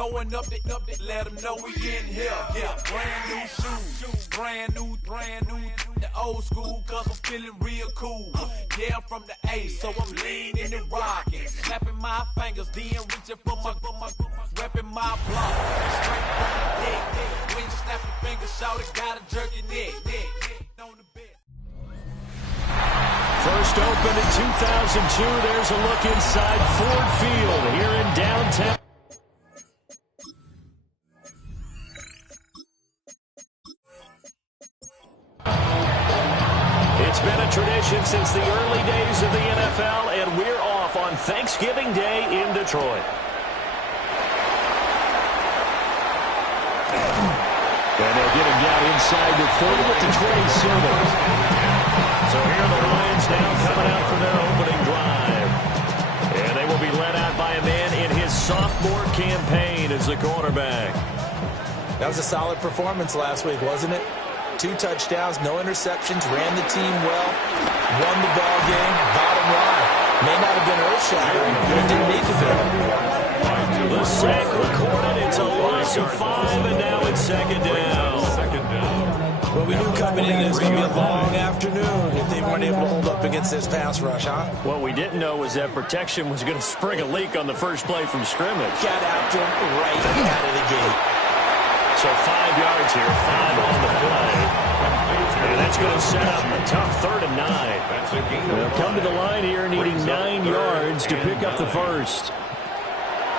throwing up the let them know we in here. Yeah, brand new shoes, brand new. The old school, cause I'm feeling real cool. Yeah, I'm from the A, so I'm leaning and rocking. Snapping my fingers, then reaching for my repping my block. Straight from the dick. When you snap your fingers, shout it, gotta jerk your neck. On the bed. First opened in 2002. There's a look inside Ford Field here in downtown. It's been a tradition since the early days of the NFL, and we're off on Thanksgiving Day in Detroit. And they'll get him down inside the 30 with the Trey Sermon. So here are the Lions now coming out for their opening drive. And they will be led out by a man in his sophomore campaign as the quarterback. That was a solid performance last week, wasn't it? 2 touchdowns, no interceptions, ran the team well, won the ball game. Bottom line, may not have been earth-shattering, but it didn't need to be. The sack recorded. It's a loss of 5, and now it's second down. Well, we knew coming in it was going to be a long afternoon if they weren't able to hold up against this pass rush, huh? What we didn't know was that protection was going to spring a leak on the first play from scrimmage. Got after him right out of the gate. So 5 yards here, 5 on the play. And that's going to set up a tough 3rd and 9. They'll come to the line here needing 9 yards to pick up the first.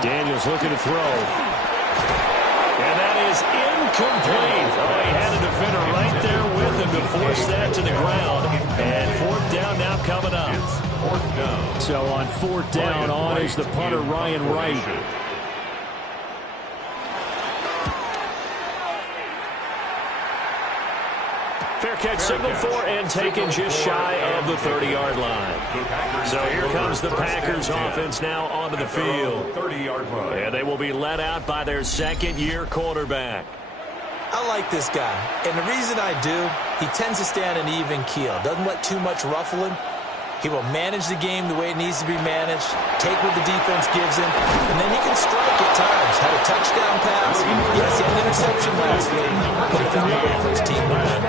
Daniels looking to throw. And that is incomplete. Oh, he had a defender right there with him to force that to the ground. And 4th down now coming up. So on 4th down, on is the punter, Ryan Wright. Fair catch signal for and taken just shy of the 30-yard line. So here comes the Packers offense now onto the field. And they will be led out by their second-year quarterback. I like this guy, and the reason I do, he tends to stay on an even keel. Doesn't let too much ruffle him. He will manage the game the way it needs to be managed, take what the defense gives him, and then he can strike at times. Had a touchdown pass. Yes, he had an interception last week, but he found a way for his team to win.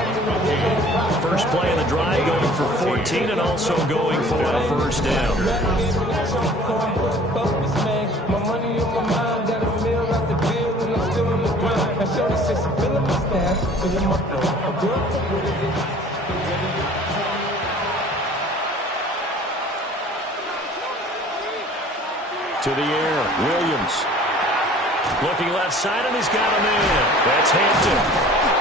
First play of the drive going for 14 and also going for a first down. To the air, Williams. Looking left side, and he's got him in. That's Hampton.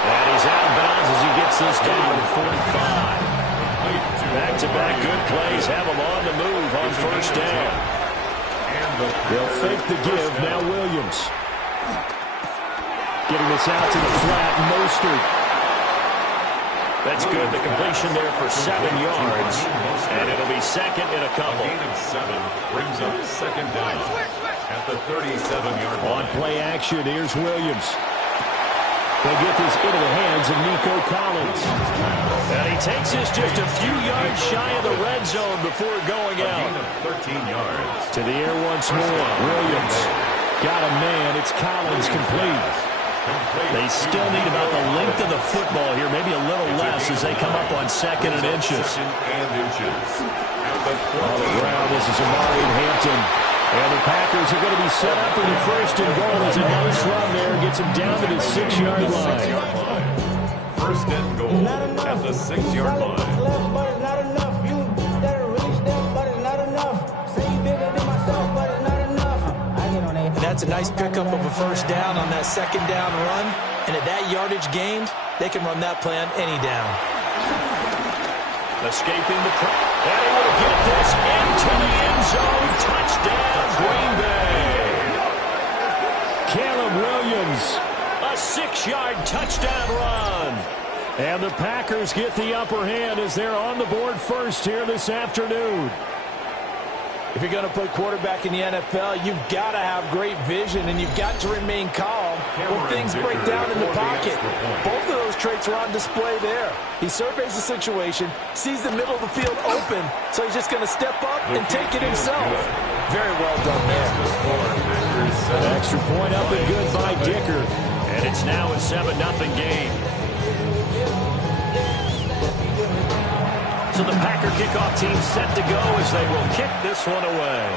And he's out of bounds as he gets this down to 45. Back-to-back good plays have him on the move on first down. They'll fake the give, now Williams. Getting this out to the flat, Mostert. That's good. The completion there for 7 yards. And it'll be second in a couple. A gain of 7 brings up second down at the 37-yard line. On play action, here's Williams. They'll get this into the hands of Nico Collins. And he takes this just a few yards shy of the red zone before going out. A gain of 13 yards. To the air once more. Williams got a man. It's Collins complete. They still need about the length of the football here, maybe a little less as they come up on 2nd and inches. On the ground, this is Amari and Hampton. And the Packers are going to be set up in the 1st and goal. There's a nice run there, gets them down to the 6-yard line. 1st and goal at the 6-yard line. That's a nice pickup of a first down on that 2nd down run. And at that yardage gained, they can run that play on any down. Escaping the press. And he will get this into the end zone. Touchdown, Green Bay. Caleb Williams, a 6-yard touchdown run. And the Packers get the upper hand as they're on the board first here this afternoon. If you're going to play quarterback in the NFL, you've got to have great vision, and you've got to remain calm when things break down in the pocket. Both of those traits are on display there. He surveys the situation, sees the middle of the field open, so he's just going to step up and take it himself. Very well done there. Extra point up and good by Dicker. And it's now a 7-0 game. So the Packer kickoff team set to go as they will kick this one away.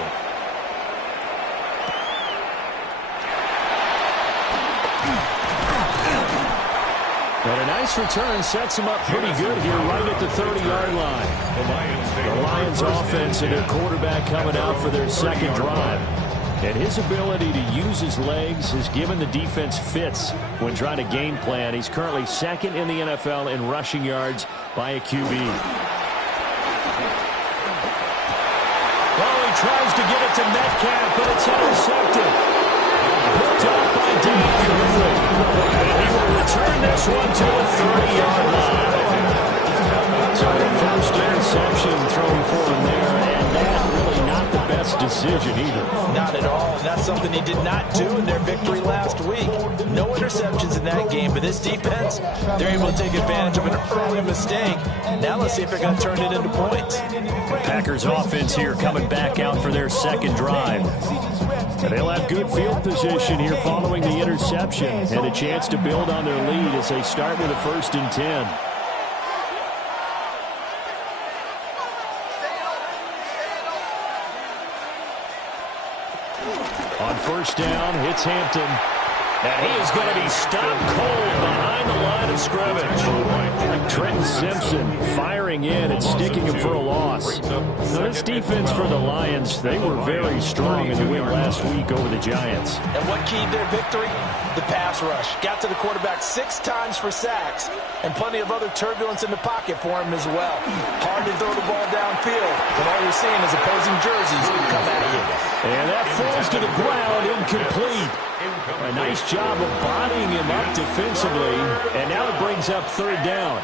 And a nice return sets him up pretty good here right at the 30-yard line. The Lions offense and their quarterback coming out for their second drive. And his ability to use his legs has given the defense fits when trying to game plan. He's currently second in the NFL in rushing yards by a QB. Well, he tries to get it to Metcalf, but it's intercepted. Picked up by David Henry. And he will return this one to the 30-yard line. So the first interception thrown for him there, and that really not the best decision either. Not at all, and that's something he did not do in their victory last week. No interceptions in that game, but this defense, they're able to take advantage of an early mistake. Now let's see if they're going to turn it into points. Packers offense here coming back out for their second drive. And they'll have good field position here following the interception and a chance to build on their lead as they start with a 1st and 10. On first down, it's Hampton. And he is going to be stopped cold behind the line of scrimmage. Trenton Simpson firing in and sticking him for a loss. Now, this defense for the Lions, they were very strong in the win last week over the Giants. And what keyed their victory? The pass rush. Got to the quarterback 6 times for sacks, and plenty of other turbulence in the pocket for him as well. Hard to throw the ball downfield, but all you're seeing is opposing jerseys come at you. And that falls to the ground, incomplete. A nice job of bodying him up defensively, and now it brings up 3rd down.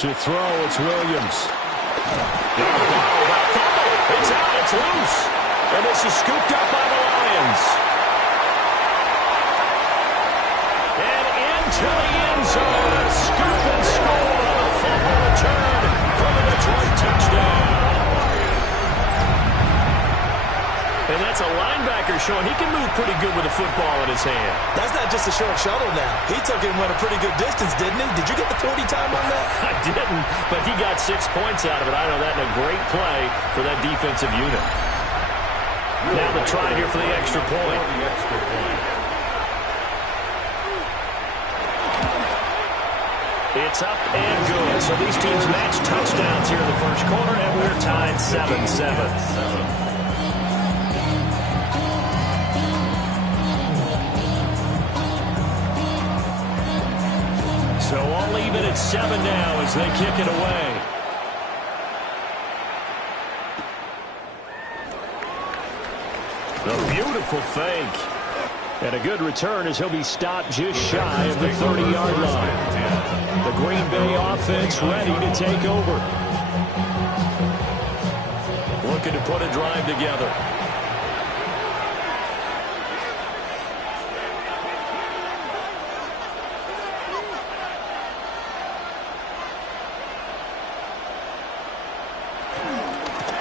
To throw, it's Williams. It's out, it's loose. And this is scooped up by the Lions. And into the end zone, a scoop and score on a fumble return for the Detroit touchdown. And that's a linebacker showing he can move pretty good with a football in his hand. That's not just a short shuttle now. He took it and went a pretty good distance, didn't he? Did you get the 40 time on that? I didn't, but he got 6 points out of it. I know that in a great play for that defensive unit. Now the try here for the extra point. It's up and good. So these teams match touchdowns here in the first quarter, and we're tied 7-7. So all even at 7 now as they kick it away. A beautiful fake. And a good return as he'll be stopped just shy of the 30-yard line. The Green Bay offense ready to take over. Looking to put a drive together.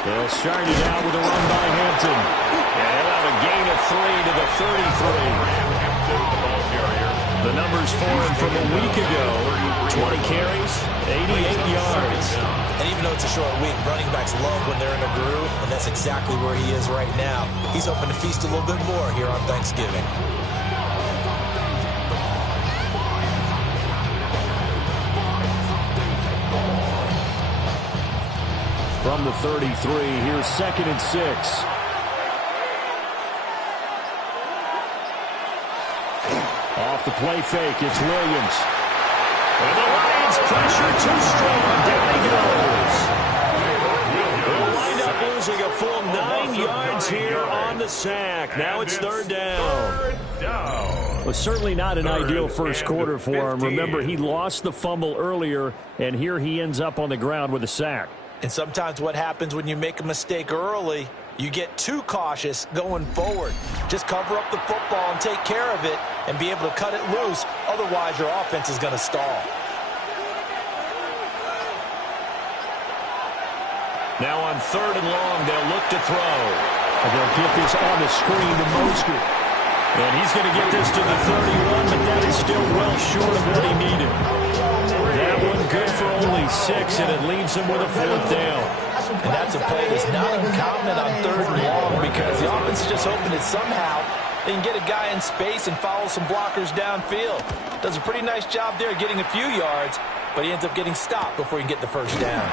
They'll start it out with a run by Hampton. And they'll have a gain of 3 to the 33. The numbers for him from a week ago: 20 carries, 88 yards. And even though it's a short week, running backs love when they're in a groove, and that's exactly where he is right now. He's hoping to feast a little bit more here on Thanksgiving. From the 33, here's 2nd and 6. Off the play fake, it's Williams. And the Lions pressure too strong. Down he goes. They'll wind up losing a full 9 yards here on the sack. Now it's 3rd down. Well, certainly not an ideal first quarter for him. Remember, he lost the fumble earlier, and here he ends up on the ground with a sack. And sometimes what happens when you make a mistake early, you get too cautious going forward. Just cover up the football and take care of it and be able to cut it loose. Otherwise, your offense is going to stall. Now on 3rd and long, they'll look to throw. And they'll get this on the screen to Mosby. And he's going to get this to the 31, but that is still well short of what he needed. That one good for only 6, and it leaves him with a 4th down. And that's a play that's not uncommon on 3rd and long because the offense is just hoping that somehow they can get a guy in space and follow some blockers downfield. Does a pretty nice job there getting a few yards, but he ends up getting stopped before he can get the 1st down.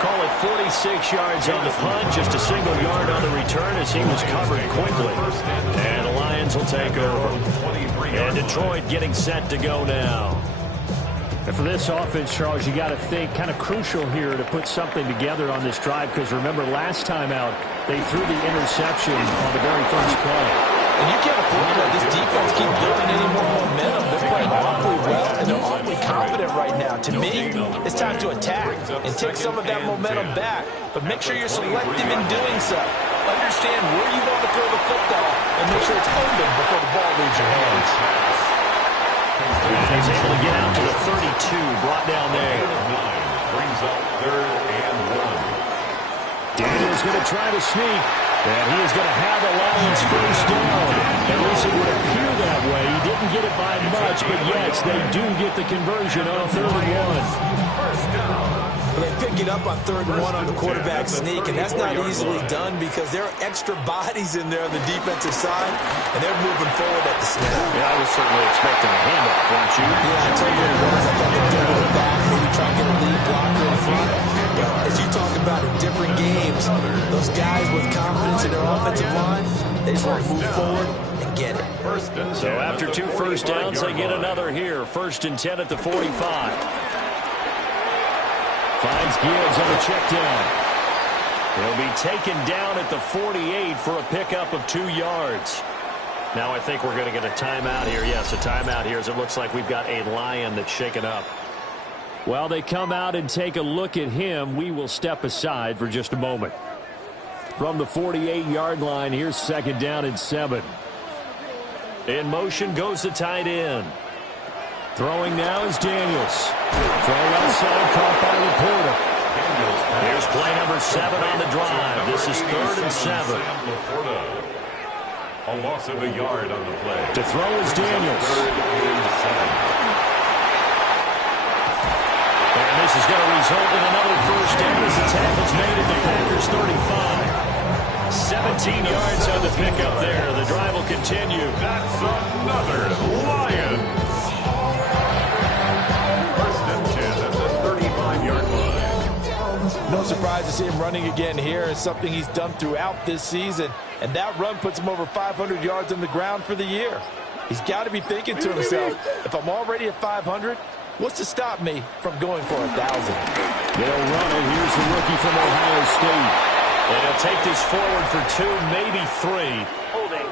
Call it 46 yards on the punt, just a single yard on the return as he was covered quickly. And the Lions will take over. And Detroit getting set to go now. And for this offense, Charles, you got to think kind of crucial here to put something together on this drive because remember last time out they threw the interception on the very first play. And you can't afford to let this defense keep building any more momentum. They're playing awfully well, and they're awfully confident right now. To me, it's time to attack and take some of that momentum back. But make sure you're selective in doing so. Understand where you want to throw the football and make sure it's open before the ball leaves your hands. He's able to get out to the 32, brought down there. Brings up 3rd and 1. Daniel's going to try to sneak. And he is going to have the Lions 1st down. At least it would appear that way. He didn't get it by much, but yes, they do get the conversion on 3rd and 1. Well, they pick it up on 3rd and 1 on the quarterback sneak, and that's not easily done because there are extra bodies in there on the defensive side, and they're moving forward at the snap. Yeah, I was certainly expecting a handoff, weren't you? Yeah, I told you it was. I thought they'd throw it back, maybe try and get a lead blocker in front. But as you talk about in different games, those guys with confidence in their offensive line, they just want to move forward and get it. So after 2 first downs, they get another here. 1st and 10 at the 45. Finds Gibbs on the check down. He'll be taken down at the 48 for a pickup of 2 yards. Now I think we're going to get a timeout here. Yes, a timeout here as it looks like we've got a Lion that's shaken up. While they come out and take a look at him, we will step aside for just a moment. From the 48-yard line, here's 2nd down and 7. In motion goes the tight end. Throwing now is Daniels. Throw outside, caught by Laporta. Here's play number 7 on the drive. This is 3rd and 7. A loss of a yard on the play. To throw is Daniels. And this is going to result in another 1st down as the tackle's made at the Packers 35. 17 yards on the pickup there. The drive will continue. That's another Lion. 1st and 10 at the 35-yard line. No surprise to see him running again here. It's something he's done throughout this season. And that run puts him over 500 yards on the ground for the year. He's got to be thinking to himself, if I'm already at 500, what's to stop me from going for 1,000? They'll run it. Here's the rookie from Ohio State. And he'll take this forward for 2, maybe 3.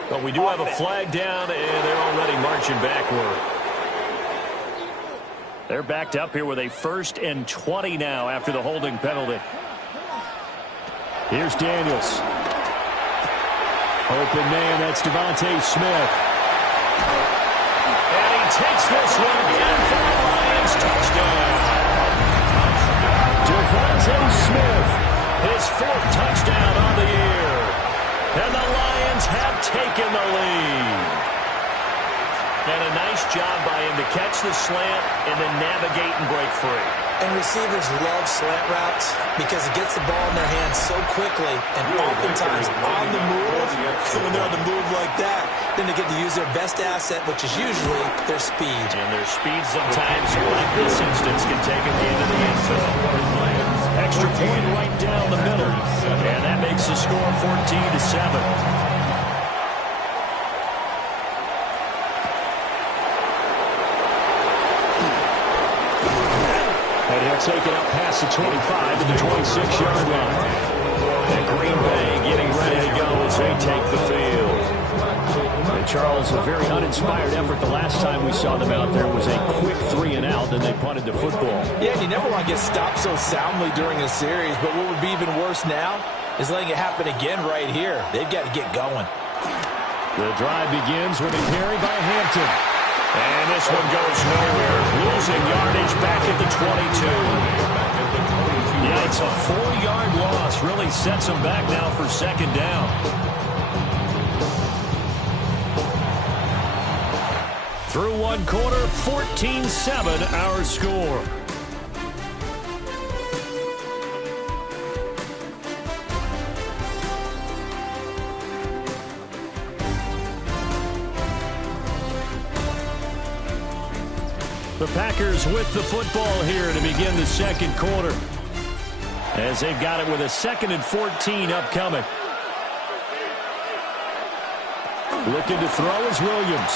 But we do have a flag down, and they're already marching backward. They're backed up here with a 1st and 20 now after the holding penalty. Here's Daniels. Open man, that's Devontae Smith. And he takes this one again for the Lions. Touchdown. Devontae Smith. His 4th touchdown on the year. And the Lions have taken the lead. And a nice job by him to catch the slant and then navigate and break free. And receivers love slant routes because it gets the ball in their hands so quickly and oftentimes on the move. When they're on the move like that, then they get to use their best asset, which is usually their speed. And their speed sometimes, like this instance, can take them into the end zone. Extra point right down the middle. And that makes the score 14-7. And he'll take it up past the 25 to the 26-yard line. And Green Bay getting ready to go as they take the field. And Charles, a very uninspired effort. The last time we saw them out there was a quick 3 and out, then they punted the football. Yeah, and you never want to get stopped so soundly during a series, but what would be even worse now is letting it happen again right here. They've got to get going. The drive begins with a carry by Hampton. And this one goes nowhere. Losing yardage back at the 22. Yeah, it's a 4-yard loss. loss really sets them back now for second down. Through one quarter, 14-7 our score. The Packers with the football here to begin the second quarter, as they've got it with a 2nd and 14 upcoming. Looking to throw is Williams.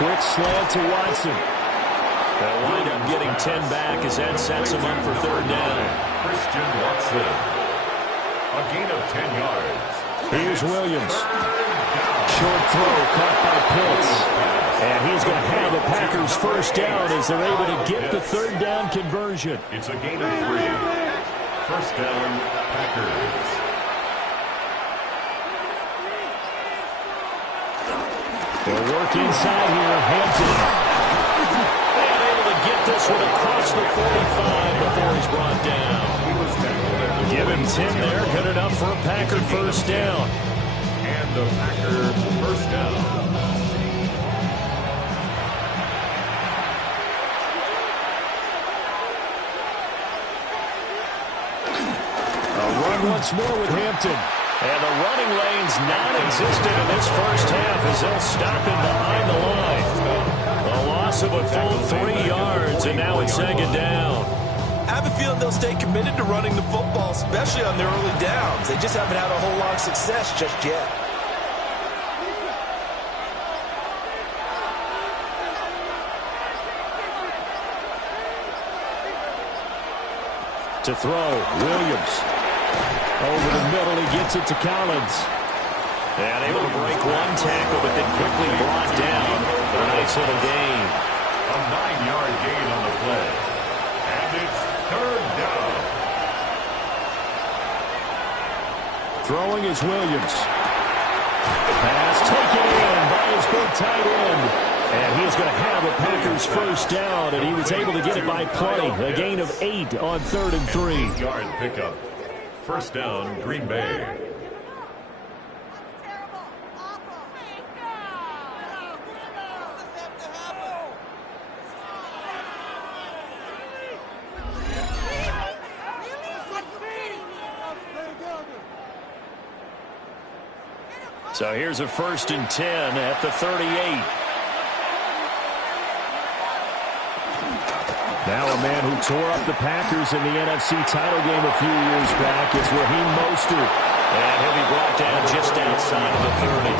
Quick slant to Watson. They'll wind up getting 10 back as that sets them up for third down. Christian Watson. A gain of 10 yards. Here's Williams. Short throw caught by Pitts. And he's going to have the Packers first down as they're able to get the third down conversion. It's a gain of 3. First down, Packers. They'll work inside here. Hampton. And able to get this one across the 45 before he's brought down. Give him 10 there. Good enough for a Packer first down. And the Packer first down. Once more with Hampton. And the running lane's non-existent in this first half as they'll stop him behind the line. A loss of a full 3 yards, and now it's second down. I have a feeling they'll stay committed to running the football, especially on their early downs. They just haven't had a whole lot of success just yet. To throw, Williams. Over the middle, he gets it to Collins. And able to break one tackle, but then quickly brought down. A nice little gain. A 9-yard gain on the play. And it's third down. Throwing is Williams. Pass taken in by his big tight end. And he's going to have a Packers first down, and he was able to get it by play. A gain of 8 on 3rd and 3. 8-yard pickup. First down, Green Bay. So here's a 1st and 10 at the 38. Now a man who tore up the Packers in the NFC title game a few years back is Raheem Mostert. And he'll be brought down just outside of the 30.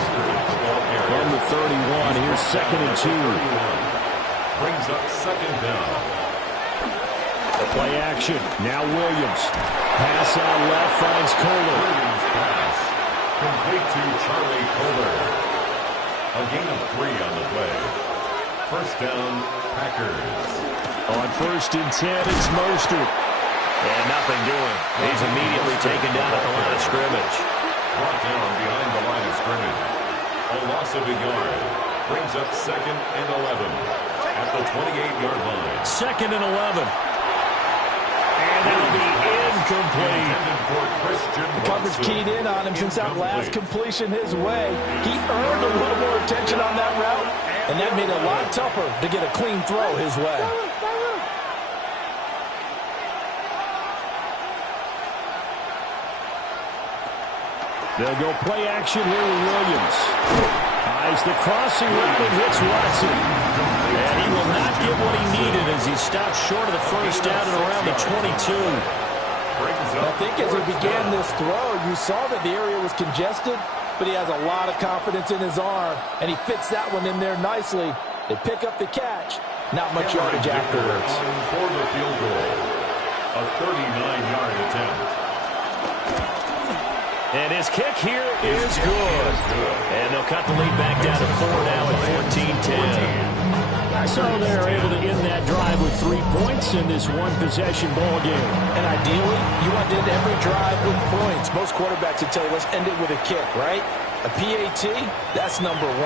From the 31, here's 2nd and 2. Brings up second down. The play action. Now Williams. Pass out left finds Kohler. Williams pass. Complete to Charlie Kohler. A gain of 3 on the play. First down, Packers. On 1st and 10, it's Mostert. And nothing doing. He's immediately taken down at the line of scrimmage. Brought down behind the line of scrimmage. A loss of a yard. Brings up 2nd and 11 at the 28-yard line. 2nd and 11. And that'll be incomplete. The coverage keyed in on him since that last completion his way. He earned a little more attention on that route, and that made it a lot tougher to get a clean throw his way. They'll go play action here with Williams. Eyes the crossing route and hits Watson. And he will not get what he needed as he stops short of the first down at around the 22. I think as he began this throw, you saw that the area was congested, but he has a lot of confidence in his arm, and he fits that one in there nicely. They pick up the catch. Not much yardage afterwards. For the field goal. A 39-yard attempt. And his kick here is good. And they'll cut the lead back down to 4 now at 14-10. So they're able to end that drive with 3 points in this one-possession ball game. And ideally, you want to end every drive with points. Most quarterbacks would tell you, let's end it with a kick, right? A PAT, that's number 1.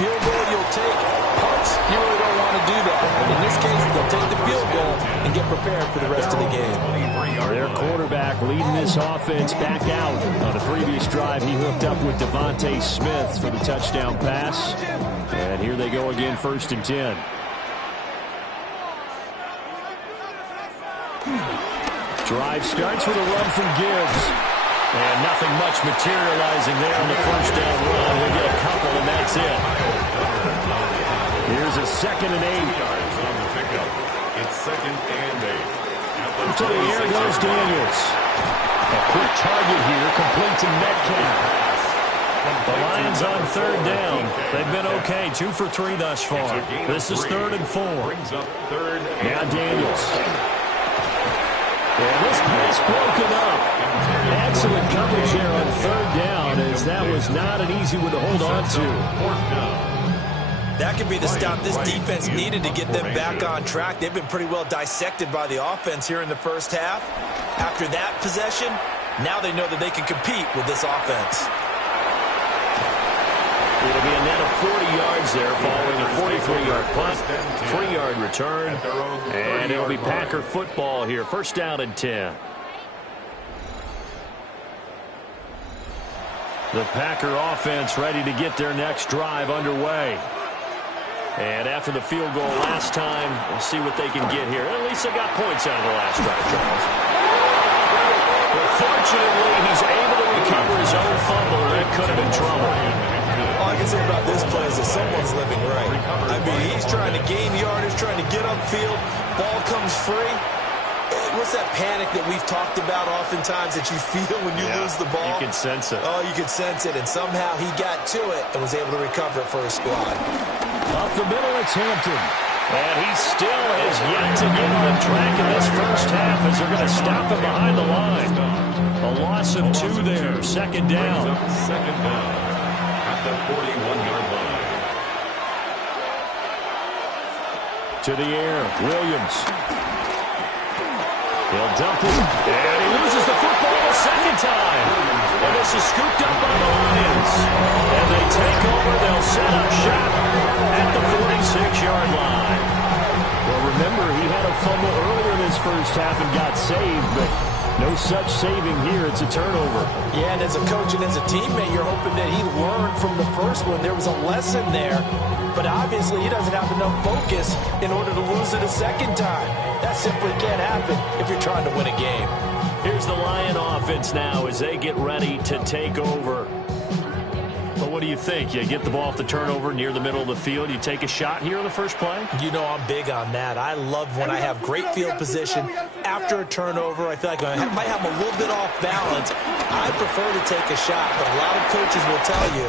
Field goal you'll take. Punt, points, you really don't want to do that. But in this case, they'll take the field goal and get prepared for the rest of the game. Their quarterback leading this offense back out. On the previous drive, he hooked up with Devontae Smith for the touchdown pass. And here they go again, 1st and 10. Drive starts with a run from Gibbs. And nothing much materializing there on the first down run. We'll get a couple, and that's it. Here's a 2nd and 8. It's 2nd and 8. To the air goes Daniels. A quick target here, complete to Metcalf. The Lions on 3rd down. They've been okay, 2 for 3 thus far. This is 3rd and 4. Now Daniels. And this pass broken up. Excellent coverage there on 3rd down, as that was not an easy one to hold on to. That could be the stop this defense needed to get them back on track. They've been pretty well dissected by the offense here in the first half. After that possession, now they know that they can compete with this offense. It'll be a net of 40 yards there following a 43-yard punt, 3-yard return, and it'll be Packer football here. 1st down and 10. The Packer offense ready to get their next drive underway. And after the field goal last time, we'll see what they can get here. At least they got points out of the last drive, Charles. But fortunately, he's able to recover his own fumble, and that could have been trouble. All I can say about this play is that someone's living right. I mean, he's trying to gain yardage, trying to get upfield. Ball comes free. What's that panic that we've talked about oftentimes that you feel when you lose the ball? You can sense it. Oh, you can sense it. And somehow he got to it and was able to recover it for his squad. Up the middle, it's Hampton. And he still has yet to get on track in this first half as they're going to stop him behind the line. A loss of 2 there. 2nd down. 2nd down at the 41-yard line. To the air, Williams. He'll dump it, and he loses the football a 2nd time. And this is scooped up by the Lions. And they take over. They'll set up shop at the 46-yard line. Well, remember, he had a fumble earlier in this first half and got saved, but no such saving here. It's a turnover. Yeah, and as a coach and as a teammate, you're hoping that he learned from the first one. There was a lesson there, but obviously he doesn't have enough focus in order to lose it a 2nd time. That simply can't happen if you're trying to win a game. Here's the Lion offense now as they get ready to take over. But what do you think? You get the ball off the turnover near the middle of the field. You take a shot here on the first play? You know I'm big on that. I love when I have great field position. After a turnover, I feel like I might have a little bit off balance. I prefer to take a shot, but a lot of coaches will tell you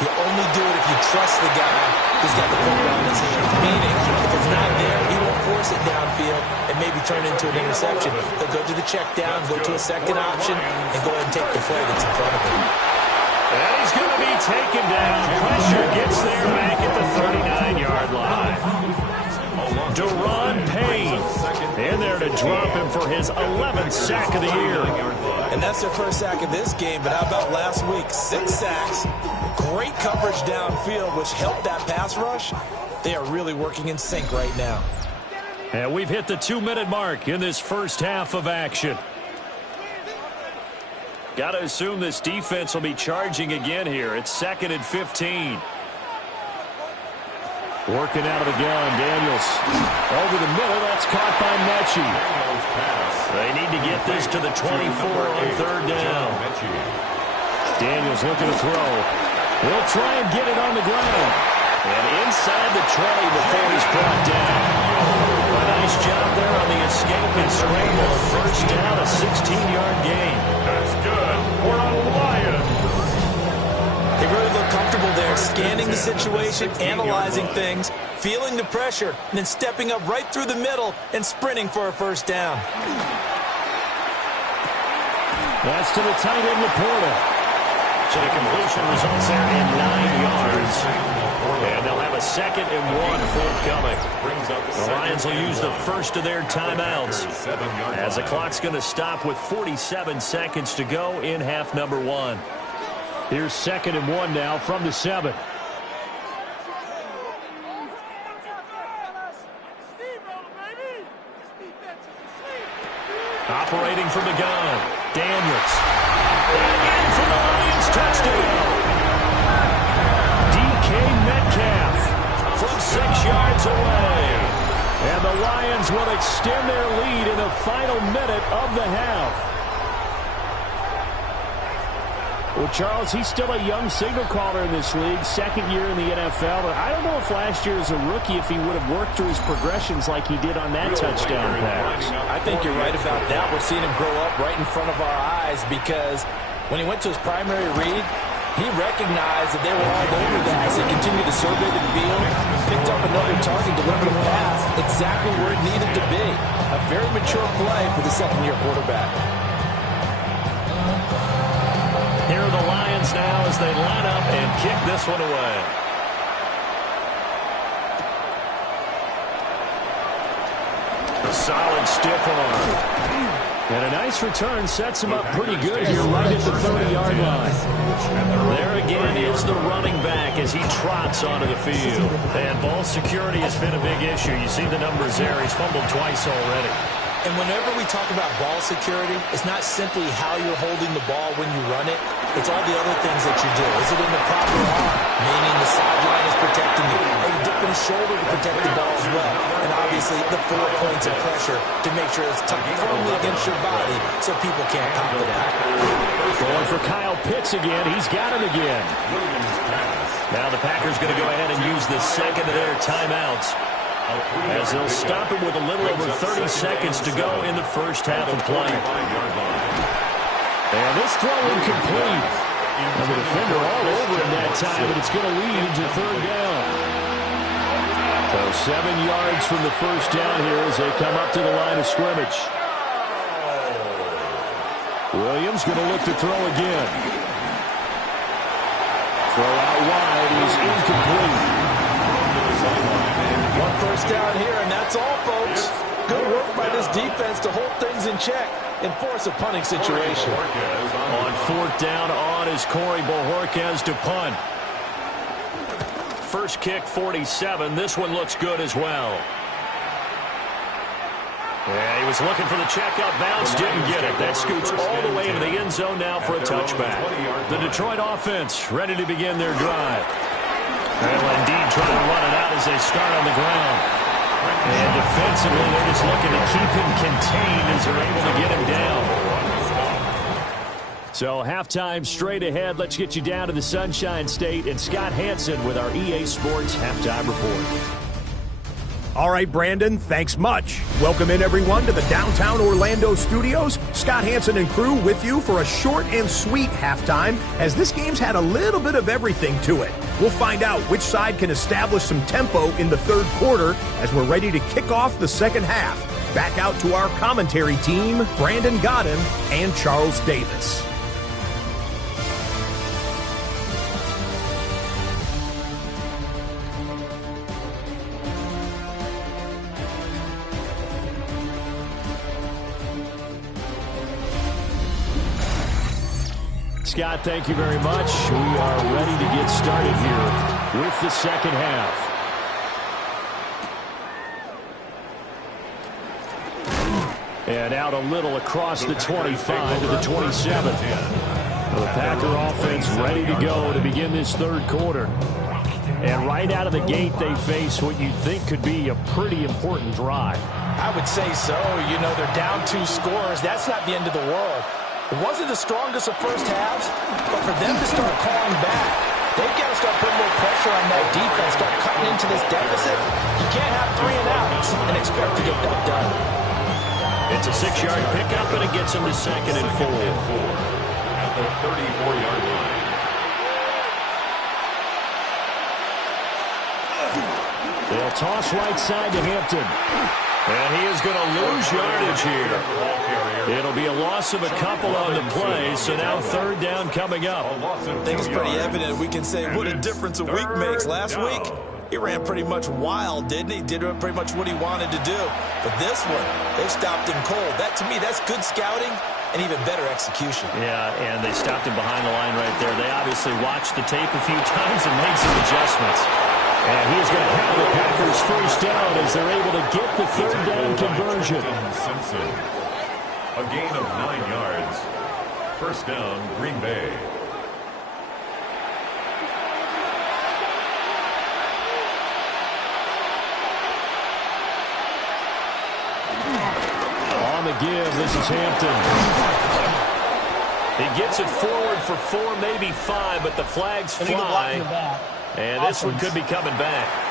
only do it if you trust the guy who's got the football in his hands. Meaning, if it's not there, he won't force it downfield and maybe turn into an interception. He'll go to the check down, go to a 2nd option, and go ahead and take the play that's in front of him. And he's going to be taken down. Pressure gets there back at the 39-yard line. Deron Payne in there to drop him for his 11th sack of the year. And that's their first sack of this game, but how about last week? 6 sacks. Great coverage downfield, which helped that pass rush. They are really working in sync right now. And we've hit the 2-minute mark in this first half of action. Got to assume this defense will be charging again here. It's 2nd and 15. Working out of the gun, Daniels. Over the middle, that's caught by Mechie. They need to get this to the 24 on 3rd down. Daniels looking to throw. He'll try and get it on the ground. And inside the 20 before he's brought down. A nice job there on the escape and scramble. 1st down, a 16-yard gain. That's good for a Lion. They really look comfortable there, scanning the situation, analyzing things, feeling the pressure, and then stepping up right through the middle and sprinting for a 1st down. That's to the tight end, Laporta. So the completion results there in 9 yards. And they'll have a 2nd and 1 forthcoming. The Lions will use the first of their timeouts as the clock's going to stop with 47 seconds to go in half number 1. Here's 2nd and 1 now from the 7. Operating from the gun, Daniels. And in for the Lions, touchdown. DK Metcalf from 6 yards away. And the Lions will extend their lead in the final minute of the half. Well, Charles, he's still a young signal caller in this league, second year in the NFL. But I don't know if last year as a rookie, if he would have worked through his progressions like he did on that touchdown pass. I think you're right about that. We're seeing him grow up right in front of our eyes because when he went to his primary read, he recognized that they were all over that as he continued to survey the field, picked up another target, delivered a pass exactly where it needed to be. A very mature play for the second-year quarterback. Here are the Lions now as they line up and kick this one away. A solid stiff arm. And a nice return sets him up pretty good here right at the 30-yard line. There again is the running back as he trots onto the field. And ball security has been a big issue. You see the numbers there. He's fumbled twice already. And whenever we talk about ball security, it's not simply how you're holding the ball when you run it. It's all the other things that you do. Is it in the proper arm? Meaning the sideline is protecting you. Are you dipping his shoulder to protect the ball as well? And obviously the 4 points of pressure to make sure it's tucked firmly against your body so people can't pop it out. Going for Kyle Pitts again. He's got him again. Now the Packers going to go ahead and use the second of their timeouts, as they'll stop him with a little over 30 seconds to go in the first half of play. And this throw incomplete. And the defender all over him that time, but it's going to lead to third down. So 7 yards from the first down here as they come up to the line of scrimmage. Williams going to look to throw again. Throw out wide is incomplete. One first down here, and that's all, folks. Good work by this defense to hold things in check and force a punting situation. On fourth down on is Corey Bojorquez to punt. First kick, 47. This one looks good as well. Yeah, he was looking for the checkout bounce, didn't get it. That scoots all the way into the end zone now for a touchback. The Detroit offense ready to begin their drive. They'll indeed try to run it out as they start on the ground. And defensively, they're just looking to keep him contained as they're able to get him down. So halftime straight ahead. Let's get you down to the Sunshine State and Scott Hansen with our EA Sports Halftime Report. All right, Brandon, thanks much. Welcome in, everyone, to the downtown Orlando studios. Scott Hansen and crew with you for a short and sweet halftime, as this game's had a little bit of everything to it. We'll find out which side can establish some tempo in the third quarter as we're ready to kick off the second half. Back out to our commentary team, Brandon Godden and Charles Davis. Scott, thank you very much. We are ready to get started here with the second half. And out a little across the 25 to the 27. The Packer offense ready to go to begin this third quarter. And right out of the gate, they face what you think could be a pretty important drive. I would say so. You know, they're down 2 scores. That's not the end of the world. It wasn't the strongest of first halves, but for them to start calling back, they've got to start putting more pressure on that defense, start cutting into this deficit. You can't have 3 and outs and expect to get that done. It's a 6-yard pickup, and it gets them to 2nd and 4. At the 34-yard line. They'll toss right side to Hampton. And he is going to lose yardage here. It'll be a loss of a couple on the play, so now third down coming up. I think it's pretty evident. We can say what a difference a week makes. Last week, he ran pretty much wild, didn't he? Did pretty much what he wanted to do. But this one, they stopped him cold. That, to me, that's good scouting and even better execution. Yeah, and they stopped him behind the line right there. They obviously watched the tape a few times and made some adjustments. And he is going to have the Packers first down as they're able to get the third down conversion. A gain of 9 yards. First down, Green Bay. On the give, this is Hampton. He gets it forward for 4, maybe 5, but the flags fly. And this one could be coming back.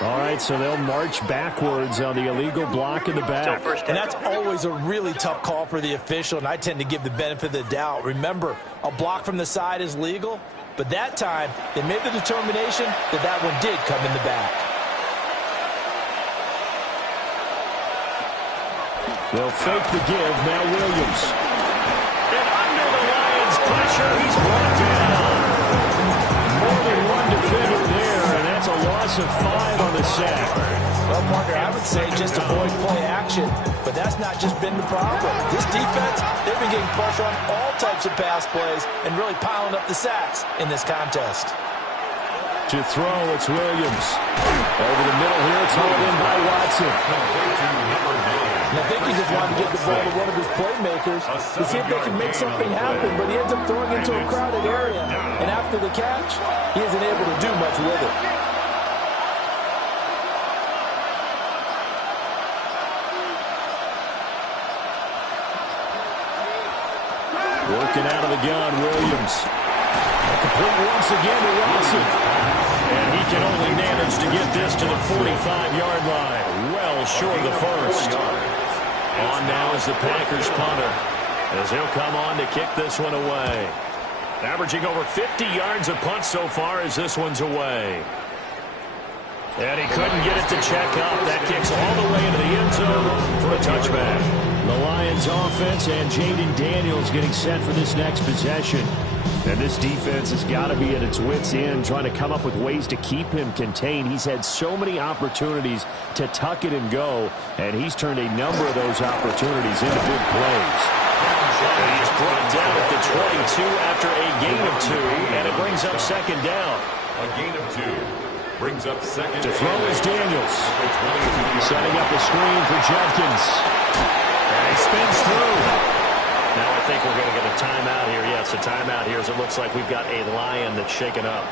All right, so they'll march backwards on the illegal block in the back. And that's always a really tough call for the official, and I tend to give the benefit of the doubt. Remember, a block from the side is legal, but that time they made the determination that that one did come in the back. They'll fake the give. Now Williams. And under the Lions' pressure, he's brought down. More than one defender there, and that's a loss of 5 on the sack. Well, Parker, I would say just avoid play action, but that's not just been the problem. This defense, they've been getting pressure on all types of pass plays and really piling up the sacks in this contest. To throw, it's Williams. Over the middle here, it's hauled in by Watson. And I think he just wanted to get the ball to one of his playmakers to see if they can make something happen, but he ends up throwing into a crowded area. And after the catch, he isn't able to do much with it. Working out of the gun, Williams. Complete once again to Watson. And he can only manage to get this to the 45-yard line. Well short of the first. On now is the Packers punter, as he'll come on to kick this one away. Averaging over 50 yards a punt so far as this one's away. And he couldn't get it to check up. That kicks all the way into the end zone for a touchback. The Lions offense and Jaden Daniels getting set for this next possession. And this defense has got to be at its wits' end, trying to come up with ways to keep him contained. He's had so many opportunities to tuck it and go, and he's turned a number of those opportunities into big plays. And he's brought down at the 22 after a gain of 2, and it brings up second down. A gain of 2 brings up second. To throw is Daniels. Setting up a screen for Judkins. And he spins through. Now I think we're going to get a timeout here. Yes, a timeout here as it looks like we've got a Lion that's shaken up.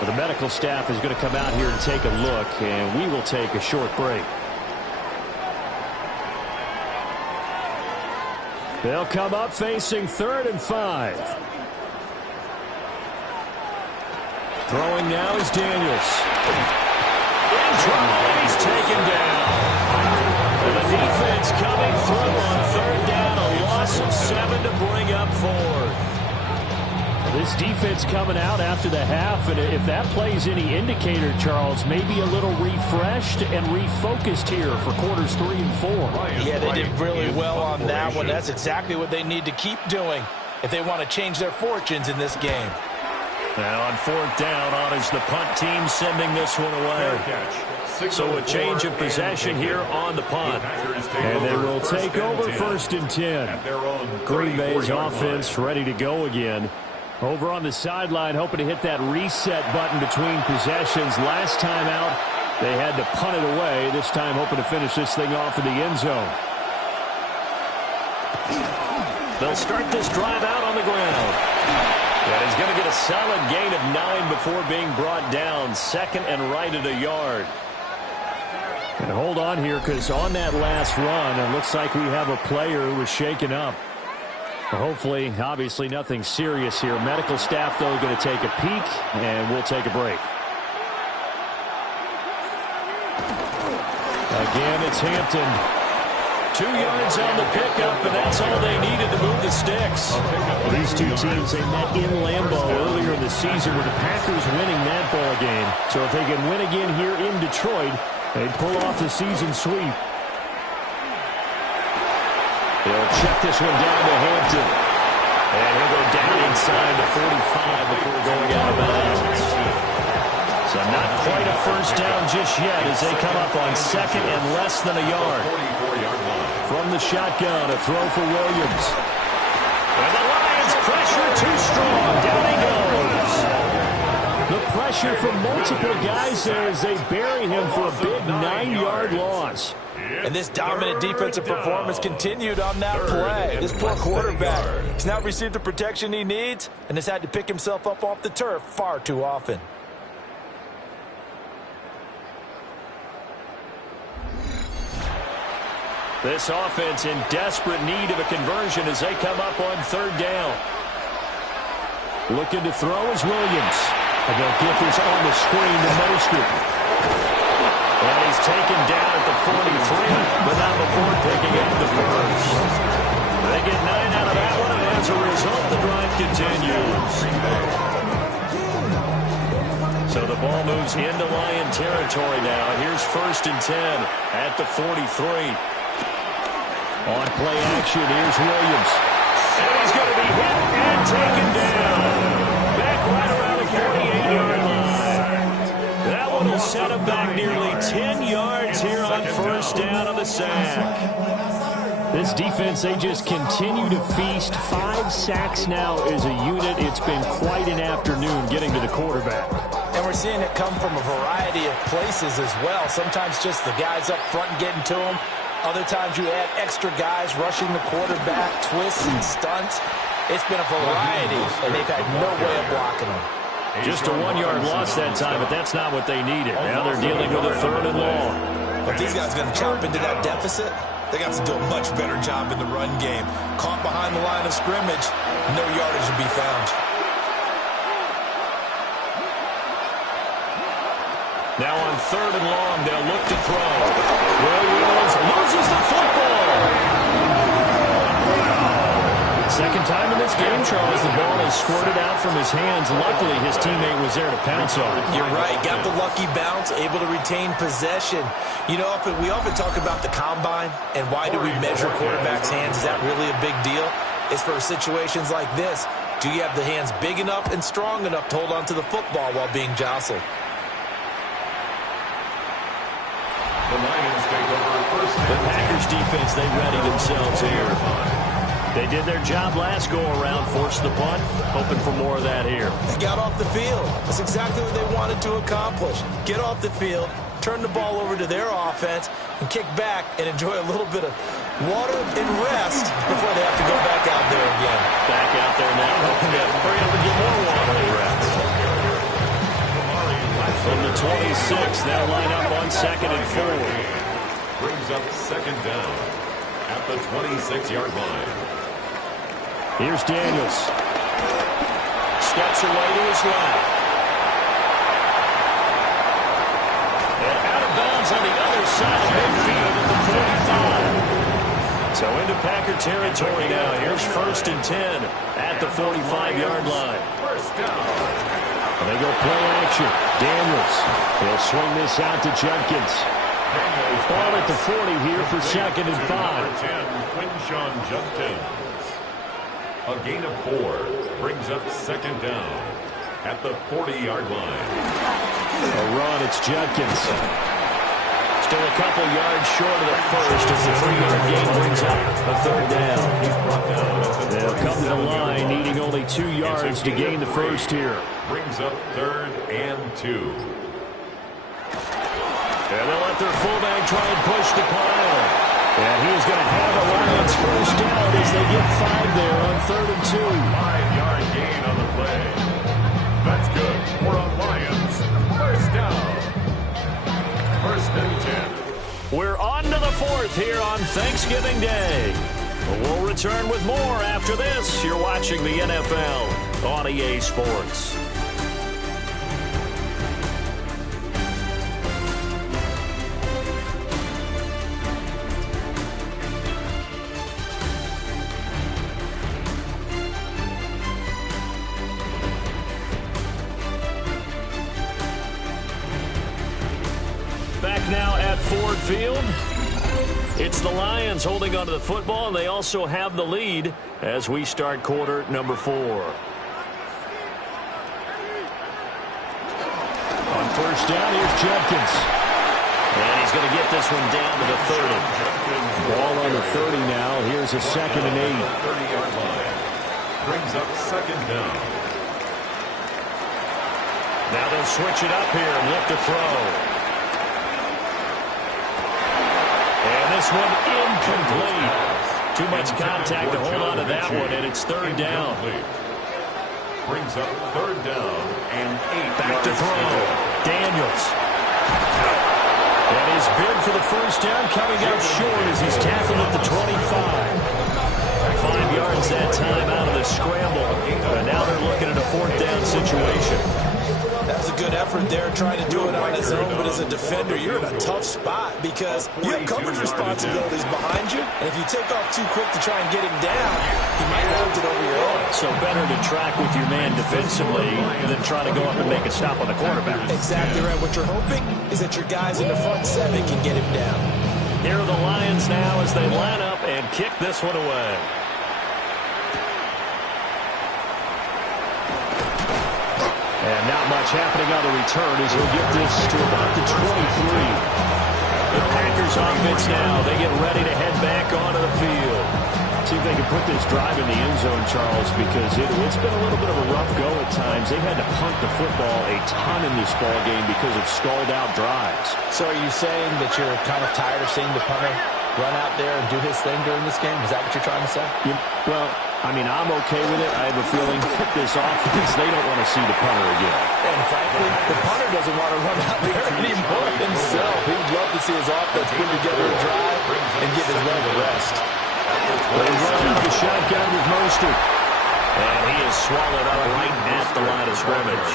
Well, the medical staff is going to come out here and take a look, and we will take a short break. They'll come up facing 3rd and 5. Throwing now is Daniels. In trouble, and he's taken down. And the defense coming through on 3rd down. A loss of 7 to bring up 4th. This defense coming out after the half, and if that plays any indicator, Charles, maybe a little refreshed and refocused here for quarters 3 and 4. Yeah, they did really well on that one. That's exactly what they need to keep doing if they want to change their fortunes in this game. Now on 4th down, on is the punt team sending this one away. So a change of possession here on the punt. And they will take over 1st and 10. Green Bay's offense ready to go again. Over on the sideline, hoping to hit that reset button between possessions. Last time out, they had to punt it away. This time hoping to finish this thing off in the end zone. They'll start this drive out on the ground. And he's going to get a solid gain of 9 before being brought down. 2nd and right at a yard. And hold on here, because on that last run, it looks like we have a player who was shaken up. Hopefully, obviously nothing serious here. Medical staff, though, going to take a peek, and we'll take a break. Again, it's Hampton. 2 yards on the pickup, and that's all they needed to move the sticks. These two teams, they met in Lambeau earlier in the season with the Packers winning that ball game. So if they can win again here in Detroit, they'd pull off the season sweep. They'll check this one down to Hampton. And he'll go down inside the 45 before going out of bounds. So not quite a first down just yet as they come up on 2nd and less than a yard. From the shotgun, a throw for Williams. And the Lions pressure too strong. Down he goes. The pressure pressure from multiple guys there as they bury him for a big 9-yard loss. And this dominant defensive performance continued on that play. This poor quarterback has not received the protection he needs and has had to pick himself up off the turf far too often. This offense in desperate need of a conversion as they come up on 3rd down. Looking to throw is Williams. And they'll get this on the screen to Mostert. And he's taken down at the 43, but not before picking up the first. They get 9 out of that one, and as a result, the drive continues. So the ball moves into Lion territory now. Here's 1st and 10 at the 43. On play action, here's Williams. And he's going to be hit and taken down. Back right around the 48-yard line. That one will set him back nearly 10 yards here on 1st down on the sack. This defense, they just continue to feast. 5 sacks now as a unit. It's been quite an afternoon getting to the quarterback. And we're seeing it come from a variety of places as well. Sometimes just the guys up front getting to him. Other times you add extra guys rushing the quarterback, twists and stunts. It's been a variety, and they've had no way of blocking them. Just a 1-yard loss that time, but that's not what they needed. Now they're dealing with a 3rd and long. If these guys are going to chop into that deficit, they got to do a much better job in the run game. Caught behind the line of scrimmage, no yardage to be found. Now on 3rd and long, they'll look to throw. Williams loses the football. Second time in this game, Charles, the ball is squirted out from his hands. Luckily, his teammate was there to pounce on it. You're right. Got the lucky bounce, able to retain possession. You know, we often talk about the combine and why do we measure quarterbacks' hands. Is that really a big deal? It's for situations like this. Do you have the hands big enough and strong enough to hold on to the football while being jostled? The Lions take over 1st. The Packers defense, they ready themselves here. They did their job last go-around, forced the punt, hoping for more of that here. They got off the field. That's exactly what they wanted to accomplish. Get off the field, turn the ball over to their offense, and kick back and enjoy a little bit of water and rest before they have to go back out there again. Back out there now, hoping to hurry up and get more water and rest. From the 26, they'll line up on 2nd and 4. Brings up 2nd down at the 26-yard line. Here's Daniels. Steps away to his left. And out of bounds on the other side of midfield at the 45. So into Packer territory now. Here's 1st and 10 at the 45-yard line. First down. And they go play action. Daniels. He'll swing this out to Judkins. Ball at the 40 here for 2nd and 5. 10, Quinshawn Judkins. A gain of 4 brings up 2nd down at the 40-yard line. A run, it's Judkins. Still a couple yards short of the first as the 3-yard gain brings up a 3rd down. They'll come to the line, needing only 2 yards to gain the first here. Brings up 3rd and 2. And they'll let their fullback try and push the pile. And he is going to have the Lions first down as they get 5 there on 3rd and 2. 5-yard gain on the play. That's good for a Lions first down. 1st and 10. We're on to the 4th here on Thanksgiving Day. We'll return with more after this. You're watching the NFL on EA Sports. Now at Ford Field, it's the Lions holding onto the football, and they also have the lead as we start quarter number 4. On 1st down, here's Judkins. And he's going to get this one down to the 30. Ball on the 30 now. Here's a 2nd and 8. 30-yard line. Brings up 2nd down. Now they'll switch it up here and look to throw. And this one incomplete. Too much contact to hold on to that one, and it's third down. Brings up third down and 8. Back to throw. Daniels. And his bid for the first down coming up short as he's tackled at the 25. 5 yards that time out of the scramble. And now they're looking at a fourth down situation. That was a good effort there, trying to do it on his own, but as a defender, you're in a tough spot because you have coverage responsibilities behind you, and if you take off too quick to try and get him down, he might hold it over your head. So better to track with your man defensively than try to go up and make a stop on the quarterback. Exactly right. What you're hoping is that your guys in the front seven can get him down. Here are the Lions now as they line up and kick this one away. And not much happening on the return as he'll get this to about the 23. The Packers offense now, they get ready to head back onto the field. See if they can put this drive in the end zone, Charles, because it's been a little bit of a rough go at times. They've had to punt the football a ton in this ball game because of stalled out drives. So are you saying that you're kind of tired of seeing the punter run out there and do his thing during this game? Is that what you're trying to say? Yeah, well, I mean, I'm okay with it. I have a feeling that this offense, they don't want to see the punter again. And frankly, the punter doesn't want to run out there anymore himself. He'd love to see his offense put together a drive and give his leg a rest. They run out the shotgun with Mostert. And he is swallowed up right at the line of scrimmage.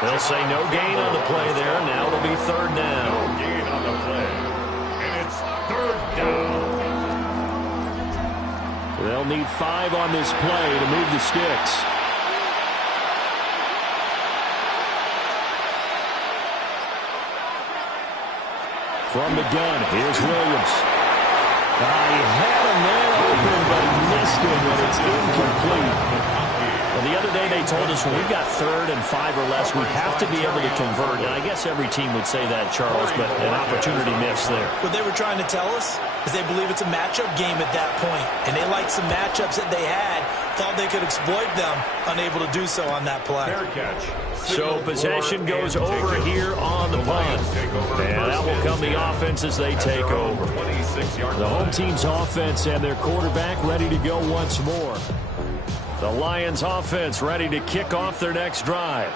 They'll say no gain on the play there. Now it'll be third down. No gain on the play. And it's third down. They'll need 5 on this play to move the sticks. From the gun, here's Williams. He had him there open, but he missed him, and it's incomplete. Well, the other day they told us when we've got 3rd and 5 or less, we have to be able to convert. And I guess every team would say that, Charles, but an opportunity missed there. What they were trying to tell us is they believe it's a matchup game at that point, and they liked some matchups that they had, thought they could exploit them, unable to do so on that play. Fair catch. So possession goes over here on the punt, and that will come the offense as they take over. The home team's offense and their quarterback ready to go once more. The Lions offense ready to kick off their next drive.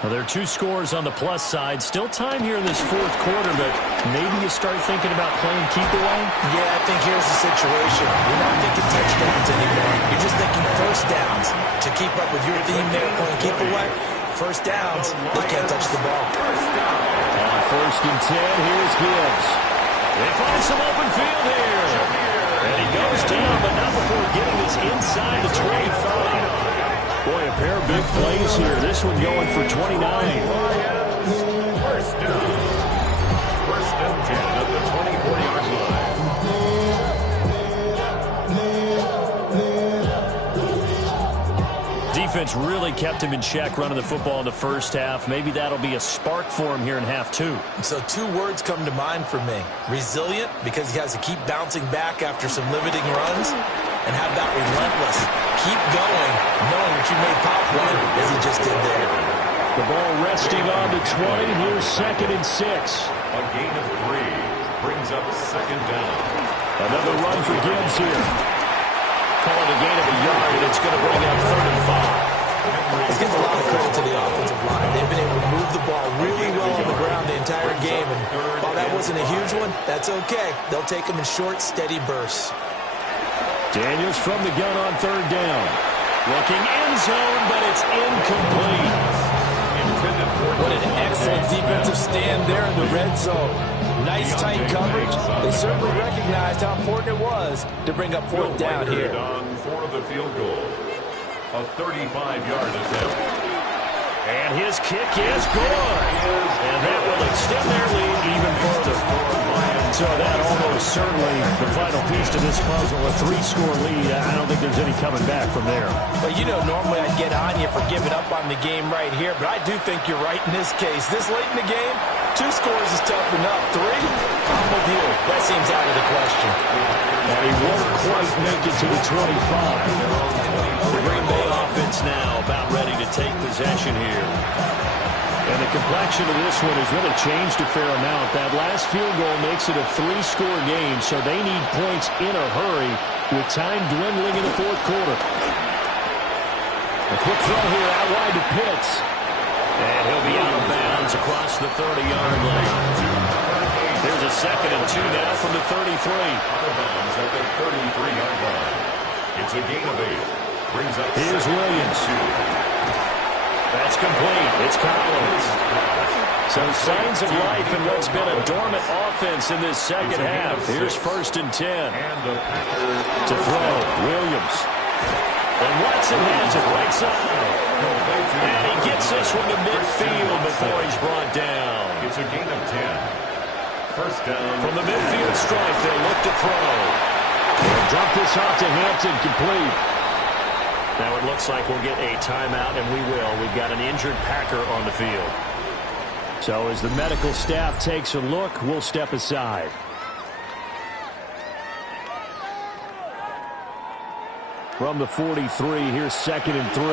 Well, there are 2 scores on the plus side. Still time here in this 4th quarter, but maybe you start thinking about playing keep away? Yeah, I think here's the situation. You're not thinking touchdowns anymore. You're just thinking first downs. To keep up with your theme there, playing keep away, first downs, they can't touch the ball. On 1st and 10, here's Gibbs. They find some open field here. And he goes down, but not before getting this inside the 25. Boy, a pair of big plays here. This one going for 29. First down. 1st and 10 at the 24-yard line. Defense really kept him in check running the football in the first half. Maybe that'll be a spark for him here in half 2. So 2 words come to mind for me. Resilient, because he has to keep bouncing back after some limiting runs. And how about relentless? Keep going, knowing that you may pop one, as he just did there. The ball resting on the 20. Here's 2nd and 6. A gain of 3 brings up 2nd down. Another run for Gibbs here. Call it a gain of a yard, and it's going to bring up 3rd and 5. Let's give a lot of credit to the offensive line. They've been able to move the ball really well on the ground the entire game. And while that wasn't a huge one, that's okay. They'll take them in short, steady bursts. Daniels from the gun on 3rd down. Looking end zone, but it's incomplete. What an excellent defensive stand there in the red zone. Nice tight coverage. They certainly recognized how important it was to bring up 4th down here. For the field goal. A 35-yard attempt. And his kick is good. And that will extend their lead even further. So that almost certainly the final piece to this puzzle, a 3-score lead. I don't think there's any coming back from there. But you know, normally I'd get on you for giving up on the game right here, but I do think you're right in this case. This late in the game, 2 scores is tough enough. 3, I'm with you. That seems out of the question. And he won't quite make it to the 25. The Green Bay offense Saints now about ready to take possession here. And the complexion of this one has really changed a fair amount. That last field goal makes it a 3-score game, so they need points in a hurry with time dwindling in the fourth quarter. A quick throw here out wide to Pitts. And he'll be out of bounds across the 30-yard line. There's a 2nd and 2 now from the 33. Out of bounds at the 33-yard line. It's a gain of 8. Brings up Here's Williams. That's complete. It's Collins. Some signs of life in what's been a dormant offense in this second half. Here's 1st and 10. To throw, Williams. And Watson has it right side. And he gets this one to midfield before he's brought down. It's a gain of 10. First down. From the midfield stripe, they'll look to throw. They'll dump this off to Hampton, complete. Now it looks like we'll get a timeout, and we will. We've got an injured Packer on the field. So as the medical staff takes a look, we'll step aside. From the 43, here's 2nd and 3.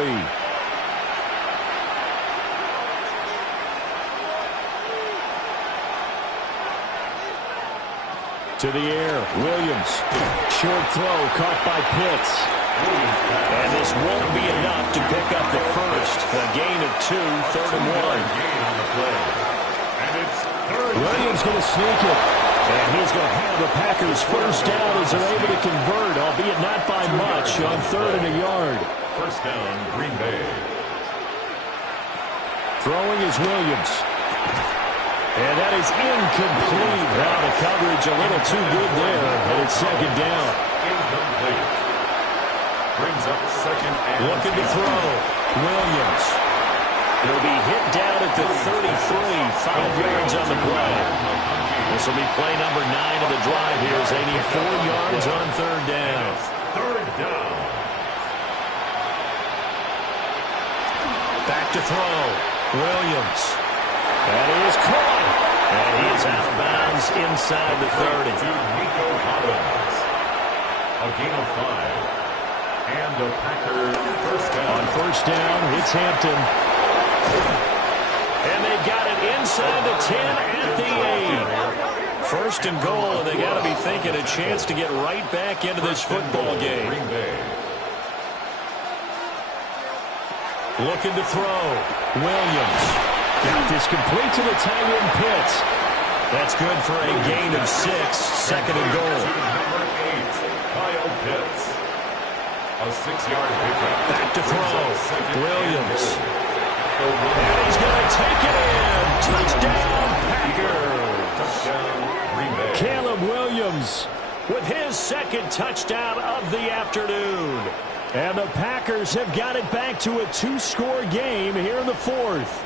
To the air, Williams. Short throw caught by Pitts. And this won't be enough to pick up the first. A gain of 2, 3rd and 1. Gain on the play. And it's Williams going to sneak it. And he's going to have the Packers first down as they're able to convert, albeit not by much, on 3rd and a yard. First down, Green Bay. Throwing is Williams. And that is incomplete. Now the coverage a little too good there, and it's 2nd down. Incomplete. Brings up 2nd and looking to throw. Williams. He'll be hit down at the 33, 5 yards on the play. This will be play number 9 of the drive here as they need 4 yards on 3rd down. 3rd down. Back to throw. Williams. That is caught. And he is out of bounds inside the 30. To Nico Hollins. A gain of 5. And the Packer first down. On 1st down, it's Hampton. And they've got it inside the 10 at the 8. 1st and goal, and they got to be thinking a chance to get right back into this football game. Green Bay. Looking to throw. Williams. Got this complete to the tight end Pitts. That's good for a gain of 6, 2nd and goal. Number 8, Kyle Pitts. A 6-yard pickup. Back to throw. Williams. And he's going to take it in. Touchdown, Packers. Touchdown, Green Bay. Caleb Williams with his 2nd touchdown of the afternoon. And the Packers have got it back to a 2-score game here in the 4th.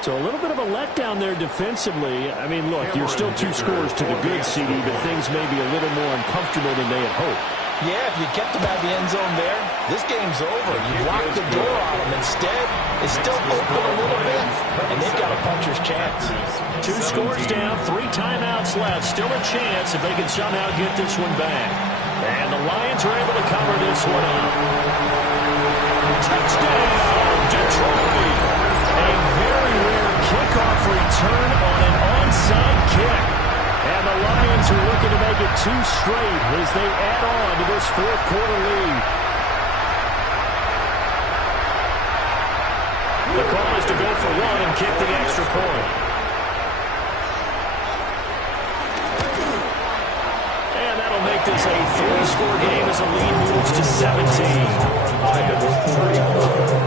So a little bit of a letdown there defensively. I mean, look, you're still 2 scores to the good, CD, but things may be a little more uncomfortable than they had hoped. Yeah, if you kept them out of the end zone there, this game's over. You locked the door on them. Instead, it's still open a little bit, and they've got a puncher's chance. 2 scores down, 3 timeouts left. Still a chance if they can somehow get this one back. And the Lions are able to cover this one up. Touchdown, Detroit! A very rare kickoff return on an onside kick. And the Lions are looking to make it 2 straight as they add on to this 4th quarter lead. The call is to go for 1 and kick the extra point. And that'll make this a 3-score game as the lead moves to 17.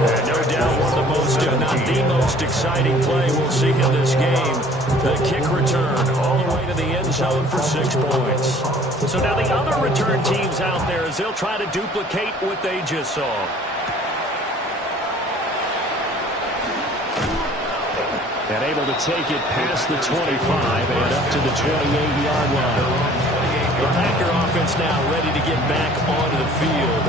And no doubt one of the most, if not the most exciting play we'll see in this game. The kick return all the way to the end zone for 6 points. So now the other return teams out there as they'll try to duplicate what they just saw. And able to take it past the 25 and up to the 28-yard line. The Packer offense now ready to get back onto the field.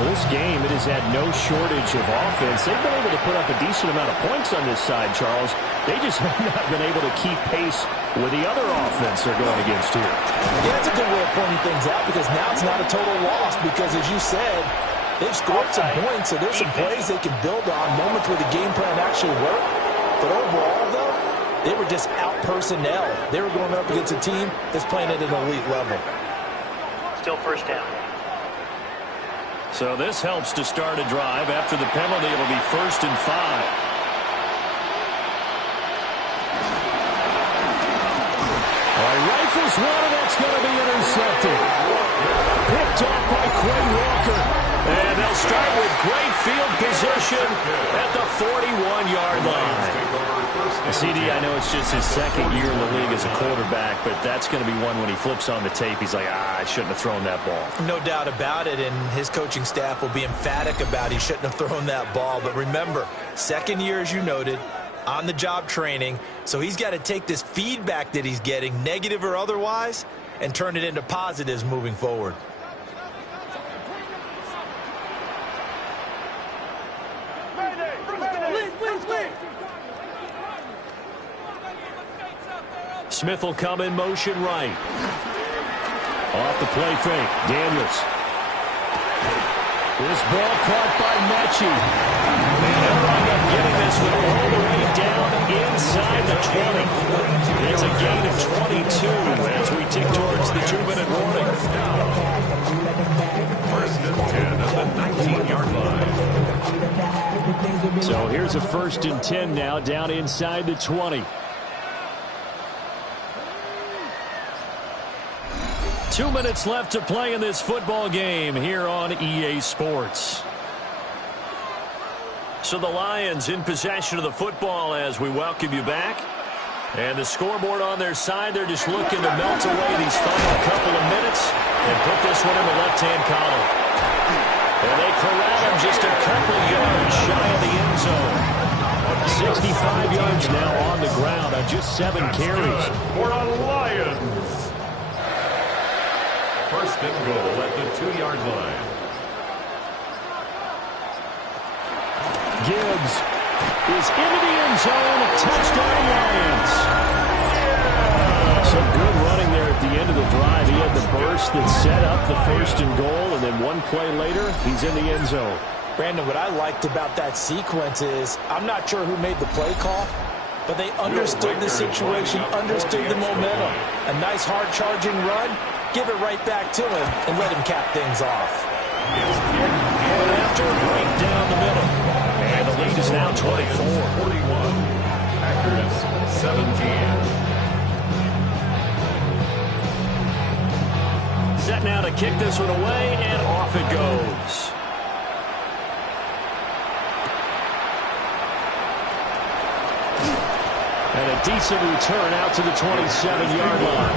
Well, this game, it has had no shortage of offense. They've been able to put up a decent amount of points on this side, Charles. They just have not been able to keep pace with the other offense they're going against here. Yeah, that's a good way of pointing things out because now it's not a total loss because, as you said, They've scored some points, so there's some plays they can build on, moments where the game plan actually worked. But overall, though, they were just out-personnel. They were going up against a team that's playing at an elite level. Still first down. So this helps to start a drive. After the penalty, it'll be 1st and 5. Rifles one, and that's going to be intercepted. Picked off by Quay Walker. And they'll start with great field position at the 41-yard line. CD, I know it's just his second year in the league as a quarterback, but that's going to be one when he flips on the tape. He's like, I shouldn't have thrown that ball. No doubt about it, and his coaching staff will be emphatic about he shouldn't have thrown that ball. But remember, second year, as you noted, on-the-job training, so he's got to take this feedback that he's getting, negative or otherwise, and turn it into positives moving forward. Smith will come in motion right. Off the play fake, Daniels. This ball caught by Mechie. And they'll wind up getting this one all the way down inside the 20. It's a gain of 22 as we tick towards the 2-minute warning. First and 10 at the 19-yard line. So here's a 1st and 10 now down inside the 20. 2 minutes left to play in this football game here on EA Sports. So the Lions in possession of the football as we welcome you back. And the scoreboard on their side, they're just looking to melt away these final couple of minutes and put this one in the left-hand column. And they corral him just a couple yards shy of the end zone. 65 yards now on the ground on just 7 carries. For the Lions. First and goal at the 2-yard line. Gibbs is into the end zone. Touchdown, Lions. Some good running there at the end of the drive. He had the burst that set up the 1st and goal, and then one play later, he's in the end zone. Brandon, what I liked about that sequence is I'm not sure who made the play call, but they understood the situation, understood the momentum. A nice hard-charging run. Give it right back to him and let him cap things off. And after a break down the middle. And the lead is now 24. 41. Packers 17. Set now to kick this one away, and off it goes. And a decent return out to the 27-yard line.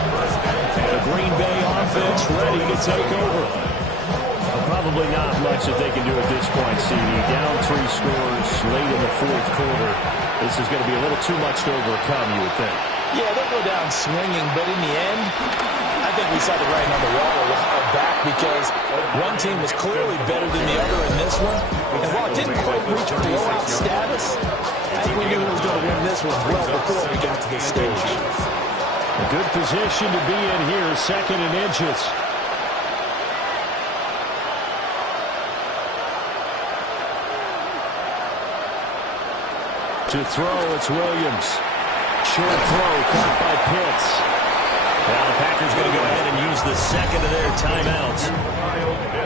The Green Bay offense ready to take over. Well, probably not much that they can do at this point, CD. Down 3 scores late in the 4th quarter. This is going to be a little too much to overcome, you would think. Yeah, they'll go down swinging, but in the end, I think we saw the writing on the wall a while back because one team was clearly better than the other in this one. And while it didn't quite reach blowout status, I think we knew who was going to win this one well before we got to this stage. A good position to be in here, 2nd and inches. To throw, it's Williams. Short throw, caught by Pitts. Now the Packers going to go ahead and use the 2nd of their timeouts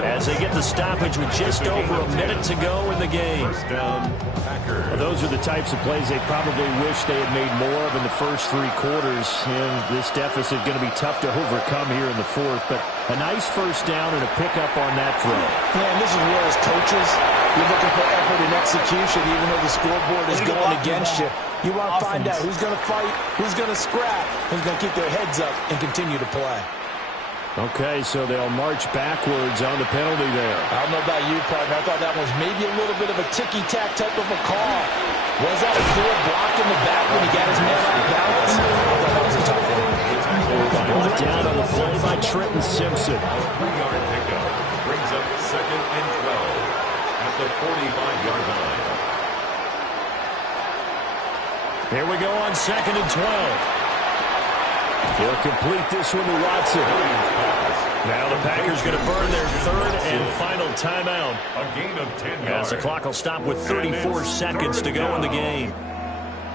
as they get the stoppage with just over a minute to go in the game. First down, Packers. Well, those are the types of plays they probably wish they had made more of in the first 3 quarters. And this deficit going to be tough to overcome here in the 4th. But a nice first down and a pickup on that throw. Yeah, and this is where as coaches, you're looking for effort and execution even though the scoreboard is going against you. You want to find out who's going to fight, who's going to scrap, who's going to keep their heads up and continue to play. Okay, so they'll march backwards on the penalty there. I don't know about you, partner. I thought that was maybe a little bit of a ticky-tack type of a call. Was that a clear block in the back when he got his man out of balance? I thought that was a tough one. Brought down on the play by Trenton Simpson. 3-yard pickup brings up 2nd and 12 at the 45-yard line. Here we go on 2nd and 12. He'll complete this one to Watson. Now the Packers going to burn their third and final timeout. A gain of 10 As yards. the clock will stop with 34 seconds to go in the game.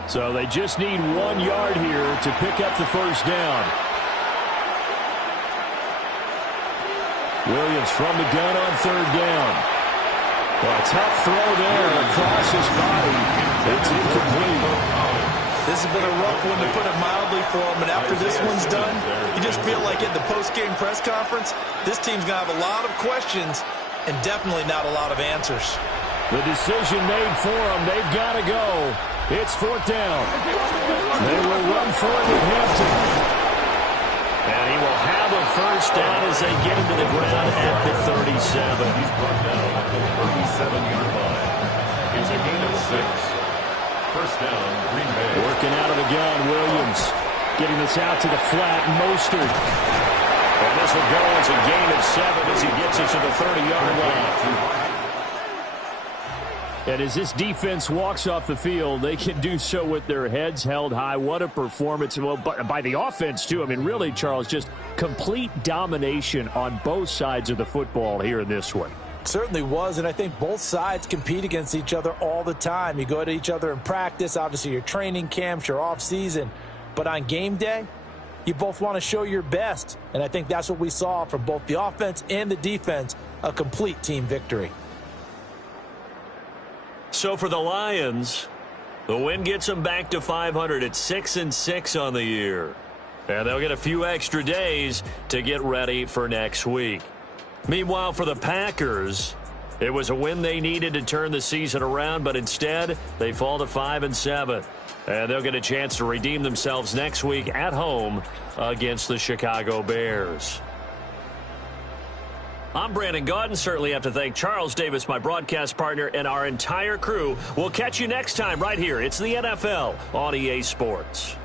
So they just need 1 yard here to pick up the first down. Williams from the gun on third down. Well, a tough throw there across his body. It's incomplete. This has been a rough one, to put it mildly, for him. And after this one's done, you just feel like at the post-game press conference, this team's going to have a lot of questions and definitely not a lot of answers. The decision made for them. They've got to go. It's fourth down. They will run for it with Hampton. And he will have a first down as they get him to the ground at the 37. He's brought down at the 37-yard line. It's a gain of 6. First down, Green Bay. Working out of the gun, Williams. Getting this out to the flat, Mostert. And this will go as a gain of 7 as he gets it to the 30-yard line. And as this defense walks off the field, they can do so with their heads held high. What a performance. Well, by the offense, too. I mean, really, Charles, just complete domination on both sides of the football here in this one. Certainly was, and I think both sides compete against each other all the time. You go at each other in practice, obviously your training camps, your off-season. But on game day, you both want to show your best. And I think that's what we saw from both the offense and the defense, a complete team victory. So for the Lions, the win gets them back to 500 at 6-6 on the year. And they'll get a few extra days to get ready for next week. Meanwhile, for the Packers, it was a win they needed to turn the season around, but instead they fall to 5-7. And they'll get a chance to redeem themselves next week at home against the Chicago Bears. I'm Brandon Gaudin. Certainly have to thank Charles Davis, my broadcast partner, and our entire crew. We'll catch you next time right here. It's the NFL on EA Sports.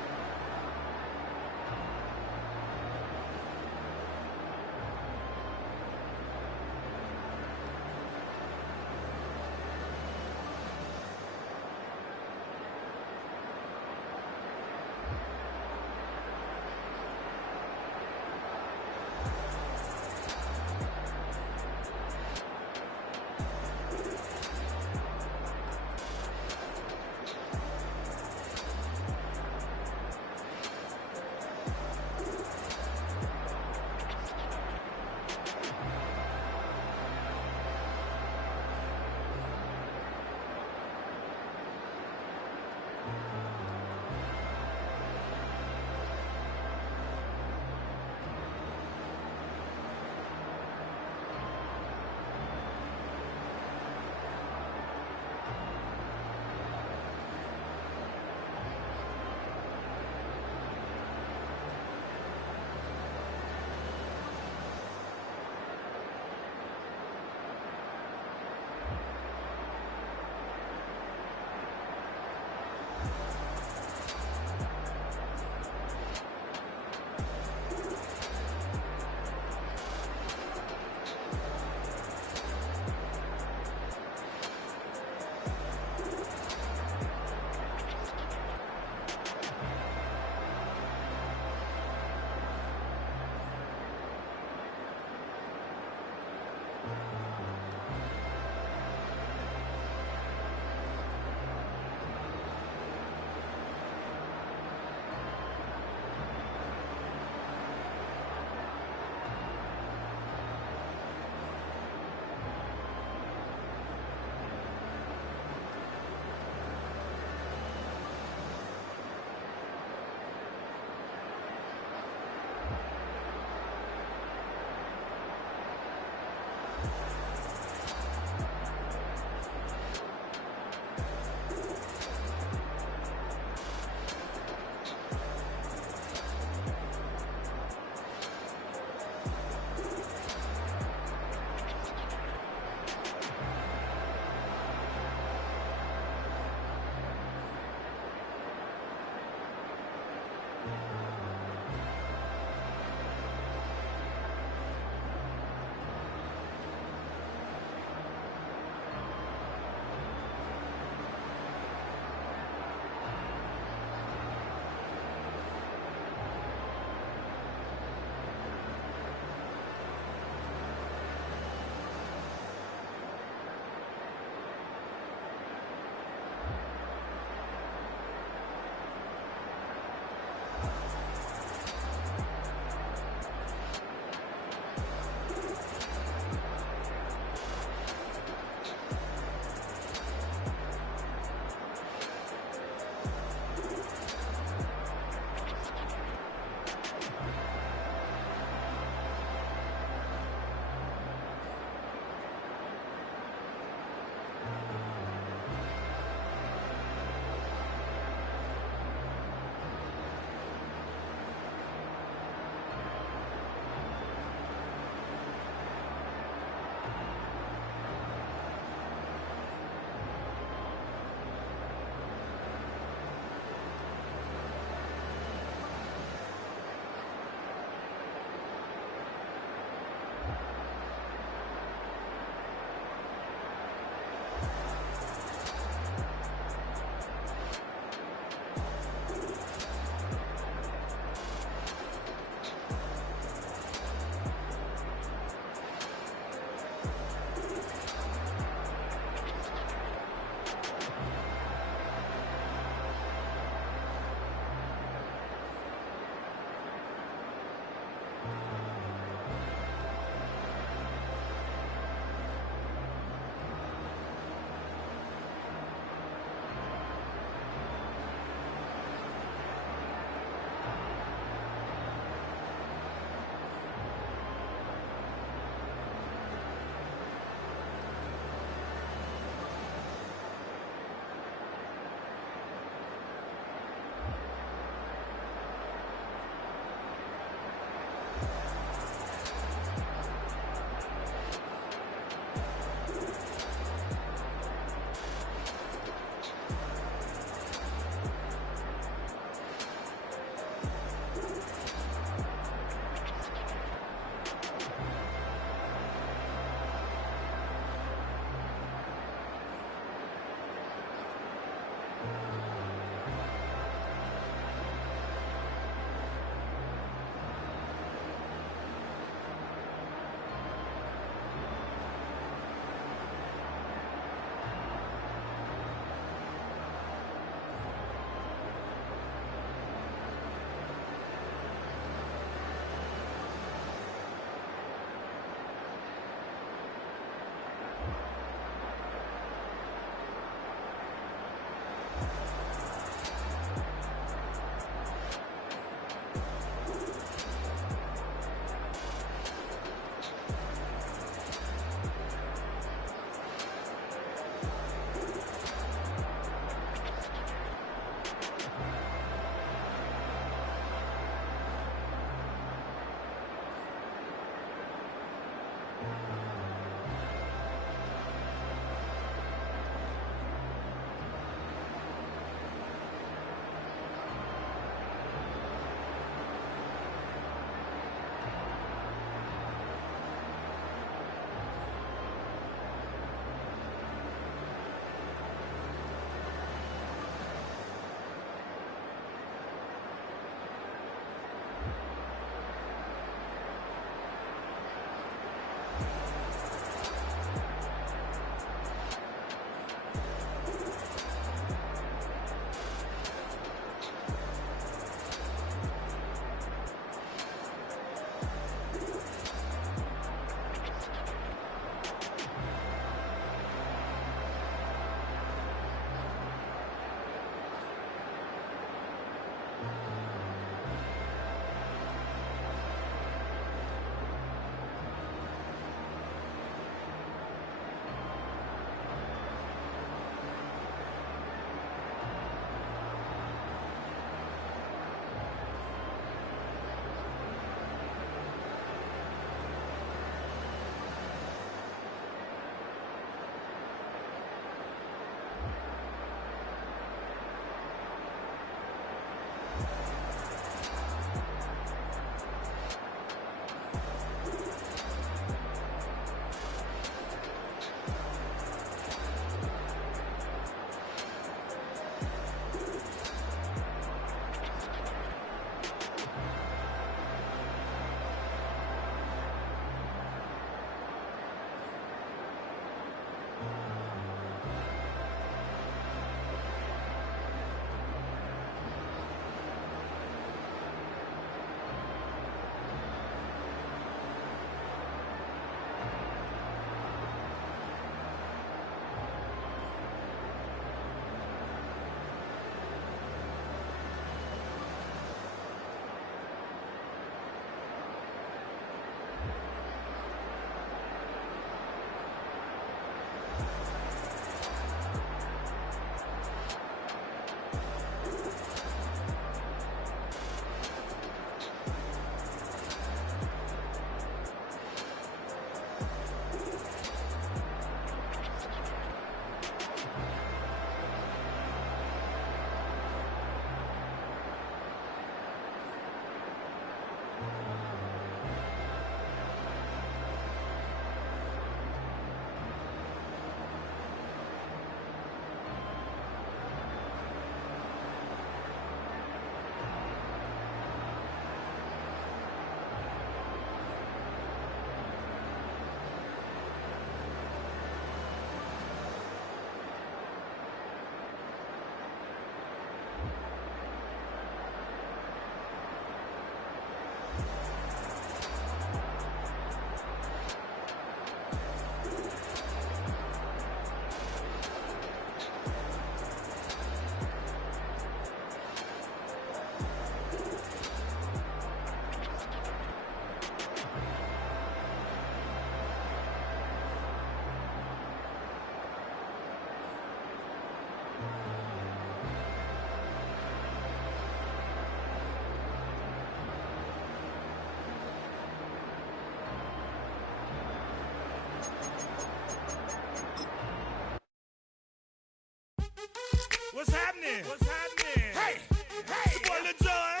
What's happening? What's happening? Hey, hey, boy, Lil Joy.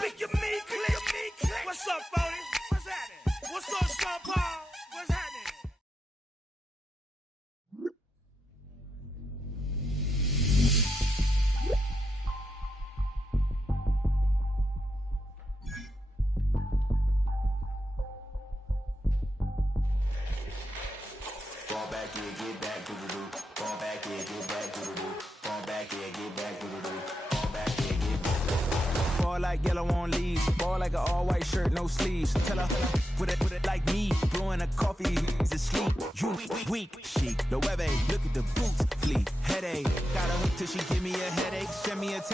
Pick your meat, click. What's up, Phony? What's happening? What's up, Sean Paul? What's happening? Fall back here, get back, doo-doo-doo. Fall back here, get back, doo-doo-doo. Fall back here, get back, doo-doo-doo. Fall back here, get back. Ball like yellow on leaves. Ball like an all-white shirt, no sleeves. Tell her, put it like me. Blowing a coffee, he's asleep. You weak, chic. The web, look at the boots, fleet. Headache, got a hook till she give me a headache. Send me a text.